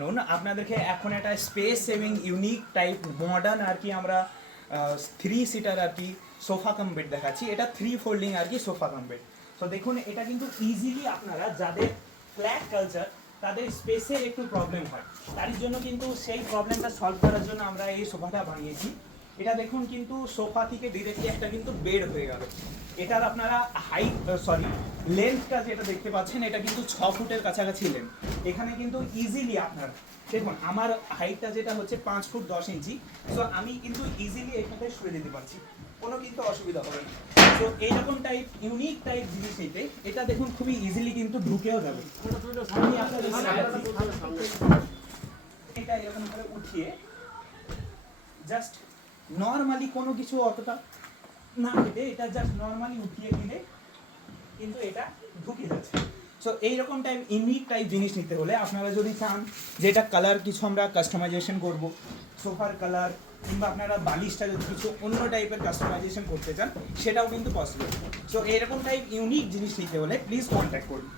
শুনুন, আপনাদেরকে এখন একটা space saving unique type modern আর কি আমরা 3 সিটার আর কি সোফা কাম বেড দেখাচ্ছি। এটা 3 ফোল্ডিং আর কি সোফা কাম বেড। তো দেখুন, এটা কিন্তু ইজিলি আপনারা যাদের ফ্ল্যাট কালচার তাদের স্পেসের একটু প্রবলেম হয়, তার জন্য কিন্তু সেই প্রবলেমটা সলভ করার জন্য আমরা এই সোফাটা বানিয়েছি। এটা দেখুন, কিন্তু সোফা থেকে ডিরেক্টলি একটা কিন্তু বেড হয়ে গেল। এটার আপনারা লেন্থটা যেটা দেখতে পাচ্ছেন, এটা কিন্তু 6 ফুটের কাছাকাছি লেন্থ। এখানে কিন্তু ইজিলি আপনারা দেখুন, আমার হাইটটা যেটা হচ্ছে 5 ফুট 10 ইঞ্চি। সো আমি কিন্তু ইজিলি এখানে শুয়ে দিতে পারছি, কোনো কিন্তু অসুবিধা হবে না। তো এইরকম টাইপ ইউনিক টাইপ জিনিস নিতে এটা দেখুন খুবই ইজিলি কিন্তু ঢুকেও যাবে। আমি আপনাদের এটা এরকম করে উঠিয়ে জাস্ট নর্মালি কোনো কিছু অতটা না কেটে এটা জাস্ট নর্মালি উঠিয়ে দিলে কিন্তু এটা ঢুকে যাচ্ছে। সো এইরকম টাইপ ইউনিক টাইপ জিনিস নিতে হলে আপনারা যদি চান যে এটা কালার কিছু আমরা কাস্টমাইজেশন করব, সোফার কালার কিংবা আপনারা বালিশটা যদি কিছু অন্য টাইপের কাস্টমাইজেশন করতে চান, সেটাও কিন্তু পসিবল। সো এইরকম টাইপ ইউনিক জিনিস নিতে হলে প্লিজ কন্ট্যাক্ট করুন।